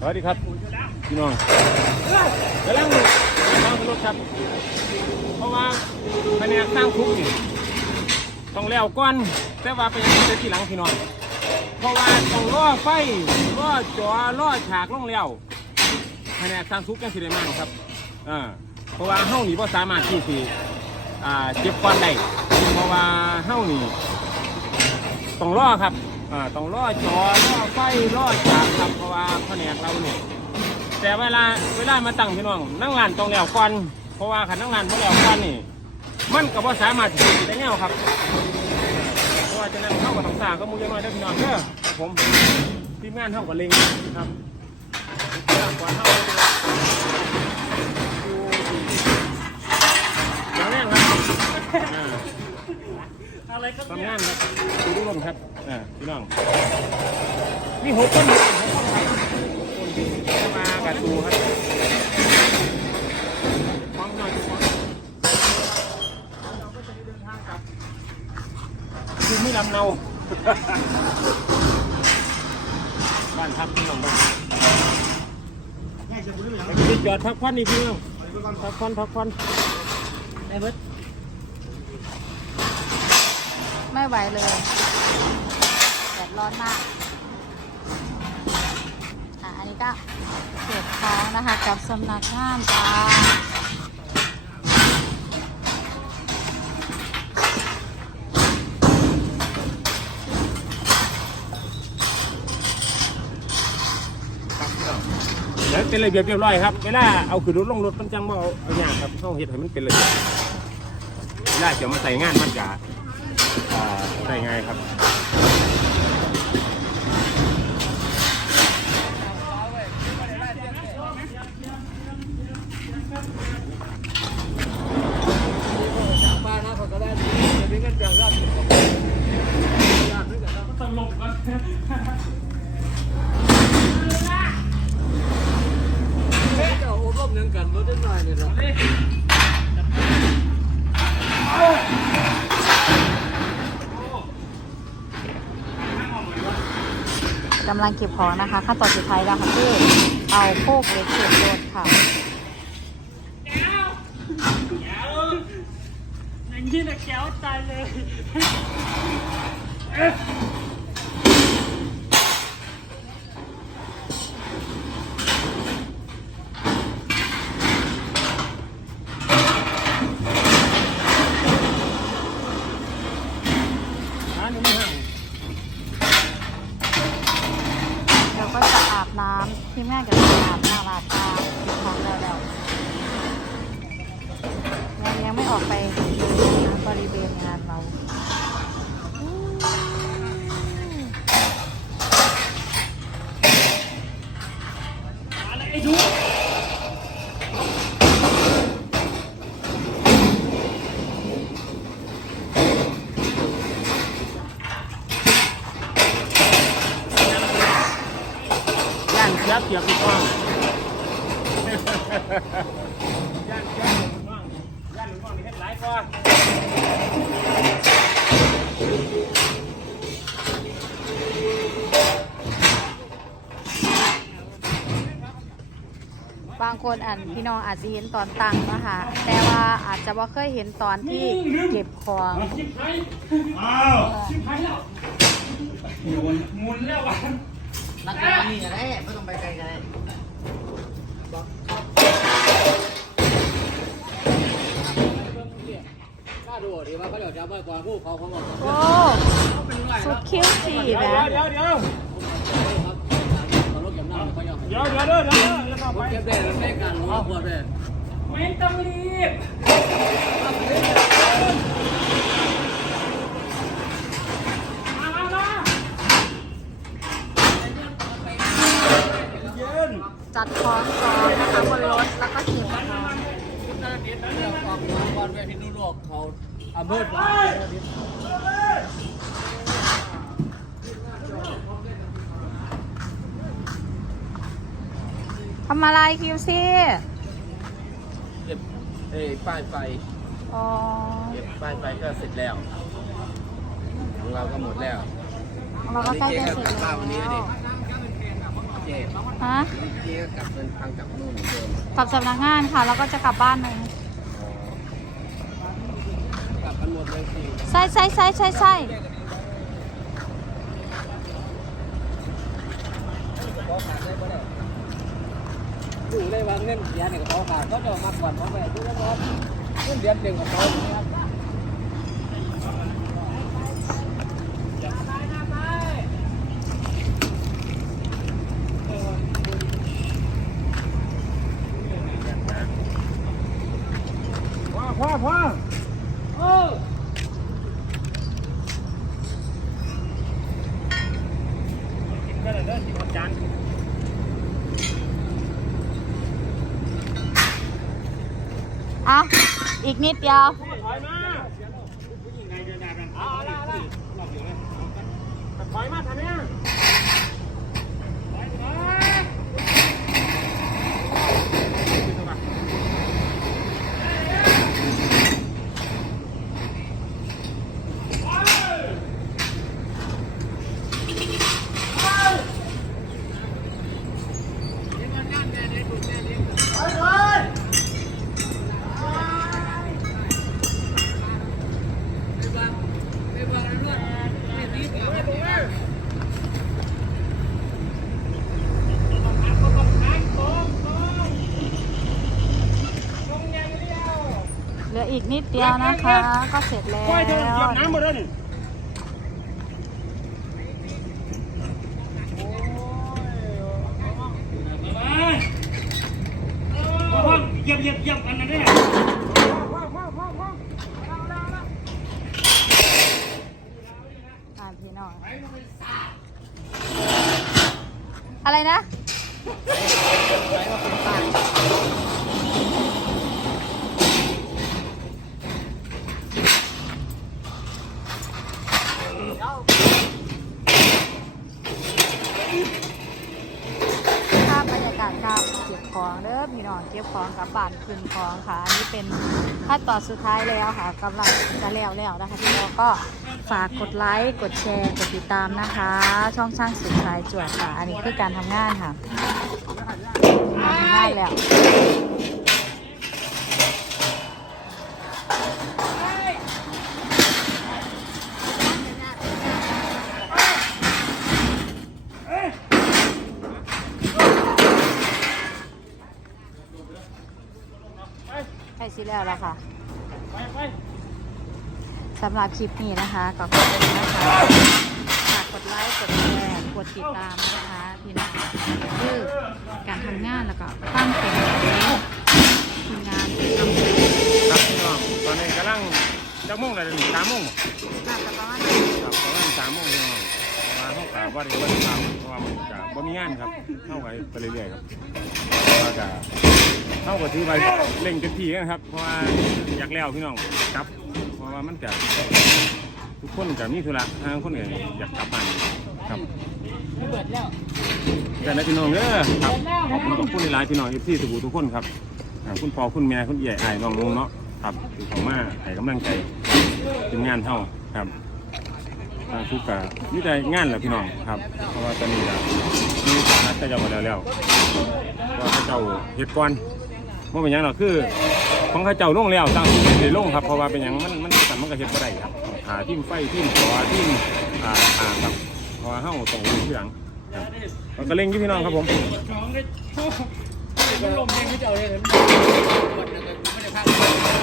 สวัสดีครับพี่น้องกำลังทางรถครับ เพราะว่าภายในสร้างคุกนี่ต้องแล้วก่อนแต่ว่าเป็นเป็นที่หลังพี่น้องเพราะว่าต้องล่อไฟล่อจอล่อฉากล่องแล้วภายในสร้างคุกยังสิได้มากครับอ่าเพราะว่าเฮานี่บ่สามารถที่สิอ่าเก็บควันได้เพราะว่าเฮานี่ต้องล่อครับ อ่าต้องล่อจอล่อไฟล่อฉากครับเพราะว่าแผนกเราเนี่ยแต่เวลาเวลามาตั้งพี่น้องนั่งร้านต้องแล้วก่อนเพราะว่าขันนั่งร้านบ่แล้วก่อนนี่มันก็บ่สามารถที่จะได้แนวครับเพราะว่าจะนั่งเข้ากับต้องสางก็มูยังน้อยได้พี่น้องเด้อครับผมทีมงานเท่ากับล็งครับสร้างก่อนเท่า อะไรก็ทำงานครับดูดูลมครับอ่าพี่น้องมีหกคนหกคนครับคนที่มากับดูครับฟังหน่อยฟังเราก็จะเดินทางกลับคือไม่ลำเนา บ้านพักพี่น้องบ้านไอ้ที่จอดพักควันนี่พี่น้องพักควันพักควันไอ้เบิร์ด ไม่ไหวเลยแดดร้อนมากอะอันนี้ก็เก็บของนะคะกับสำนักงานจ้าครับพี่น้องแล้วเป็นระเบียบเรียบร้อยครับ เวลาเอาขึ้นรถลงรถมันจังว่าเอาเอาอย่างครับเข้าเฮ็ดให้มันเป็นระเบียบเวลาจะมาใส่งานมันจะอ่า ใส่ง่ายครับป้านะเขาก็ได้ดีจะมีเงินจากร้านร้านด้วยกันก็ต้องลงกันเจ้าโอ้ร่มยังกันรถได้หน่อยเนี่ยนะ กำลังเก็บของนะคะขั้นตอนสุดท้ายแล้วค่ะคือเอาโคกเล็กเก็บรถค่ะอย่างนี้นะแก้วตายเลยานเสียเปรียบพี่น้องย่านเสียเปรียบพี่น้องย่านลวงน้องนี่เฮ็ดหลายกว่าบางคนอ่านพี่น้องอาจจะเห็นตอนตังนะคะแต่ว่าอาจจะว่าเคยเห็นตอนที่เก็บของชิบหายชิบหายแล้วหมุนหมุนแล้ววะ นักการนี่อะไรไม่ต้องไปไกลกันเลยถ้าดูดีว่าเขาอยากจะไปก่อนผู้เขาเขาบอกโอ้สุดคิ้วสีเดี๋ยวนะเดี๋ยวเดี๋ยวครับเขารถกับน้ำเขาอยากเดี๋ยวเดี๋ยวเดี๋ยวเดี๋ยวเดี๋ยวเข้าไปเก็บได้แล้วได้การรู้ปวเดเลยไม่ต้องรีบมามามา จัดของก่อนนะคะบนรถแล้วก็เก็บของ ออกมาก่อนเวทีดูโลกเขาอำเภอ ทำอะไรคิวซี่เก็บเอ้ป้ายไฟอ๋อเก็บป้ายไฟก็เสร็จแล้ว ของเราก็หมดแล้วเราก็ใกล้จะเสร็จวันนี้แล้เจ๊วก็กลับบ้านวันนี้ดิเจ๊ฮะเจ๊ก็กลับเดินทางกลับนู่นเหมือนเดิมกลับสำนักงานค่ะ แล้วก็จะกลับบ้านหนึ่งกลับกันหมดเลยสิใช่ใช่ใช่ใช่ใช่ดู เลยว่าเงินเดือนเนี่ยเขาขาดเขาจะมาก่อนเขาไปดูแล้วครับเงินเดือนหนึ่งของเขาครับพ่อพ่อพ่อนกันเลยเด้อกินกับจาน เอา อีกนิดเดียวถอยมาถอยมาทำไมอะถอยมาตรงอย่างเดียว เหลื ออีกนิดเดียวนะคะ ก็เสร็จแล้วค่อยเธอเหยียบน้ำหมดแล้วนี่พ่อเหยียบเหยียบเหยียบอันนั้นได้พ่อพ่อพ่อพ่ออ่าพี่น้อง อะไรนะ ภาพบรรยากาศการเก็บของเด้อพี่น้องเก็บของกลับบ้านคืนของ ค่ะอันนี้เป็นขั้นตอนสุดท้ายแล้วค่ะกำลังจะแล้วแล้วนะคะพี่น้องก็ฝากกดไลค์กดแชร์กดติดตามนะคะ ช่องช่างสุดท้ายจวดค่ะ อันนี้คือการทำงานค่ะงานทำงานแล้ว แล้วละค่ะไปไปสำหรับคลิปนี้นะคะก็ขอบคุณนะคะฝากกดไลค์กดแชร์กดติดตามนะคะพี่น้องคือการทำงานแล้วก็ตั้งเป็นทีมงานที่ทำงานครับพี่น้องตอนนี้กำลังจักโมงอะไรนี่สามโมงน่าจะประมาณครับประมาณสามโมงพี่น้อง มาเข้ากับว่าได้วันทำเพราะว่ามันจะบ่มีงานครับเข้าไปไปเรื่อยๆครับเราะว่าจะเข้ากับที่ไปเร่งเต็มที่นะครับ เพราะว่าอยากแล้วพี่น้องครับ เพราะว่ามันจะทุกคนจะมีธุระทางคนอื่นอยากกลับบ้านครับเปิดแล้วแต่ละพี่น้องเด้อครับขอบคุณขอบคุณหลายพี่น้องที่ทุกทุกคนครับคุณพ่อคุณแม่คุณใหญ่ไอ้น้องลุงเนาะครับคือเขามาให้กำลังใจทีมงานเฮาครับ ทางทุกกะมีแต่งานแหละพี่น้องครับ เพราะว่าตอนนี้ก็มีสารัฐเจ้ามาแล้วแล้วว่าเขาเจ้าเฮ็ดก่อนเมื่อเป็นหยังหรอคือของเขาเจ้าลงแล้วตั้งที่ได้ลงครับเพราะว่าเป็นหยังมันมันสั่นมันก็เฮ็ดบ่ได้ครับหาทีมไฟทีมขอทีมอ่าอ่าครับเพราะว่าเฮาต้องรู้ที่หลังครับแล้วก็เล่งอยู่พี่น้องครับผมลมเองไม่เจ้าเลยไม่ได้พัก